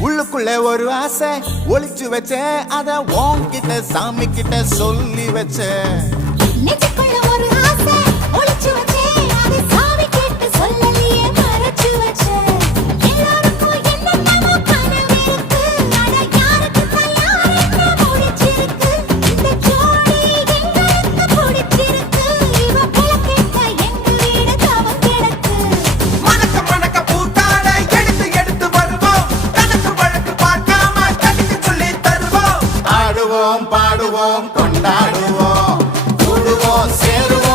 உள்ளுக்குள்ள ஒரு ஆசை ஒளிச்சு வச்சேன், அத உன்கிட்ட சாமி கிட்ட சொல்லி வச்சேன். நெஞ்சுக்குள்ள ஒரு ஆசை ஒளிச்சு வச்சேன், அதை சாமி கிட்ட சொல்லலையே மறைச்சு வச்சேன். எல்லாருக்கும் என்னென்னமோ கனவு இருக்கு, அட யாருக்கு யார் என்ன முடிச்சிருக்கு. இந்த ஜோடி எங்களுக்கு பிடிச்சிருக்கு, இவ புலக்கிட்ட எங்க வீடு தவம் கிடக்கு. மணக்க மணக்க பூத்தாட எடுத்து எடுத்து வருவோம், கணக்கு வழக்கு பார்க்காம கடிச்சு சொல்லி தருவோம். ஆடுவோம் பாடுவோம் கொண்டாடுவோம், கூடுவோம் சேருவோம்.